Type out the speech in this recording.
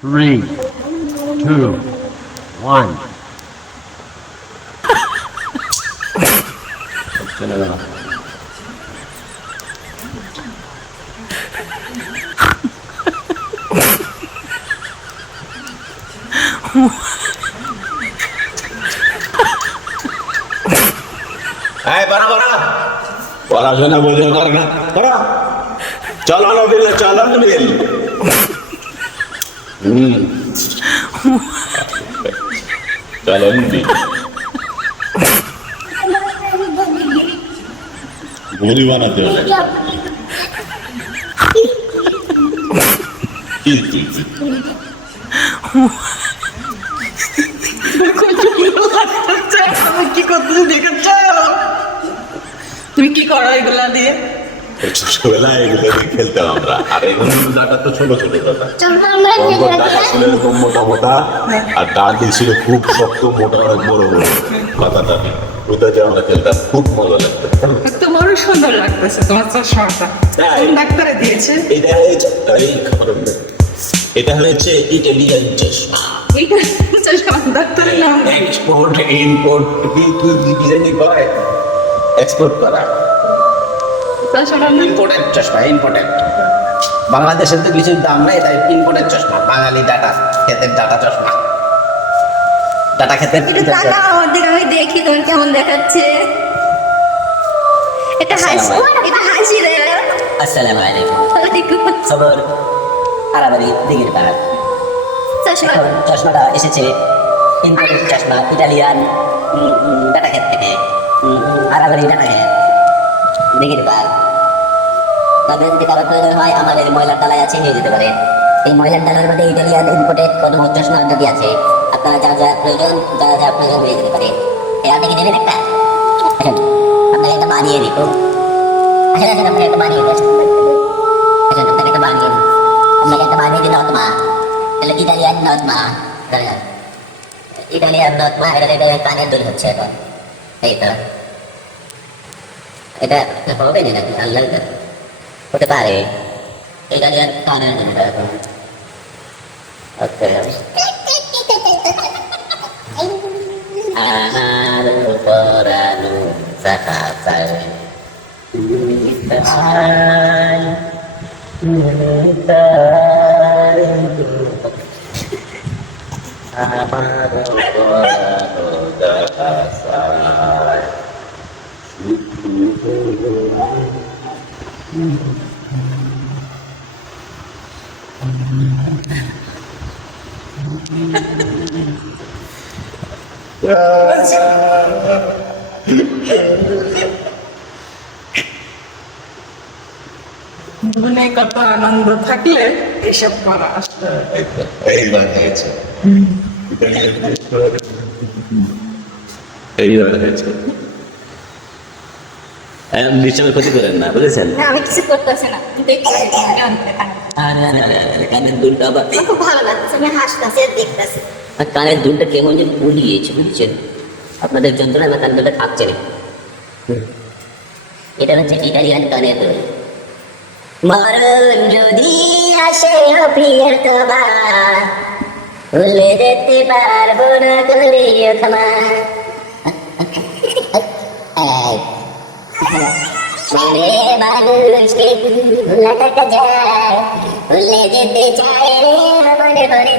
Three, two, one. এই বাড়া বাড়া পড়াশোনা বোঝো কর না করো চলো নবীল চলো নবীল চলো নবীল ভুরি বানাতে হবে কি করতেছো দেখাচ্ছ তুমি কি করো এগুলা দিয়ে ছোটবেলায় এগুলো দিয়ে খেলতাম আমরা আর এগুলো দাঁটা তো ছোট ছোট দাঁটা দাঁটা ছিল এরকম মোটা মোটা আর ডাঁটি ছিল খুব শক্ত মোটা অনেক বড় বড় পাতাটা ওটাতে আমরা খেলতাম খুব মজা লাগতো তোমারও সুন্দর লাগতেছে তোমার চশমাটা কোন ডাক্তারে দিয়েছে এটা হয়েছে এটা হচ্ছে ইটালিয়ান চশমা এইটা চশমা ডাক্তারের নাম এক্সপোর্ট ইম্পোর্ট কি ডিজাইনিং করে এক্সপোর্ট করা চশমার নাম ইম্পোর্টেড চশমা ইম্পোর্টেড বাংলাদেশের তো কিছু দাম নেই তাই ইম্পোর্টেড চশমা বাঙালি ডাটা ক্ষেতের ডাটা চশমা ডাটা ক্ষেতের একটু তাকাও আমার দিকে, আমি দেখি তোমার কেমন দেখাচ্ছে। এটা হাসি রে। আসসালামু আলাইকুম। ওয়ালাইকুম খবর আরাবারি দিঘির পাড়। চশমা এখন চশমাটা এসেছে ইম্পোর্টেড চশমা ইটালিয়ান ডাটা ক্ষেত থেকে আরাবারি ডাটা ক্ষেত দিঘির পাড়। তবে যদি কারো প্রয়োজন হয় আমাদের ময়লার ডালায় আছে, নিয়ে যেতে পারেন। এই ময়লার ডালার মধ্যে ইটালিয়ান ইম্পোর্টেড কোনো চশমা যদি আছে আপনারা যা প্রয়োজন নিয়ে যেতে পারেন। আপনি কি নেবেন একটা? আসেন আপনাকে একটা বানিয়ে দিই। আসেন আপনাকে একটা বানিয়ে দিই। আসেন আপনাকে একটা বানিয়ে দিই। আপনাকে একটা বানিয়ে দিই নতমা। তাহলে ইটালিয়ান নতমা। ইটালিয়ান নতমা এটা কানের দড়ি হচ্ছে এখন। এই তো এটা হবে না নাকি আল্লাহ হতে পারে। ইটালিয়ান কানের দড়িটা এখন ওকে আর পরানো সাকাসাই আমার পরানো সাকাসাই মনে কত আনন্দ থাকলে এসব করা আসলে এইবার হয়েছে এইবার হয়েছে নিশ্চয় ক্ষতি করেন না বুঝেছেন আমি কিছু করতেছি না, দেখছি কানের দুলটা আবার খুব ভালো লাগছে, আমি হাসতেছি আর দেখতেছি। আর কানের দুলটা কেমন যেন উড়িয়েছে বুঝছেন। আপনাদের যন্ত্রণা আমার কান দুলটা থাকছে না। এটা হচ্ছে ইটালিয়ান কানের দুল। মরণ যদি আসে প্রিয় তোমার, ভুলে যেতে পারবো না করিও ক্ষমা। মানে মানুষকে ভুলে থাকা যায়, ভুলে যেতে চায় রে মনে মনে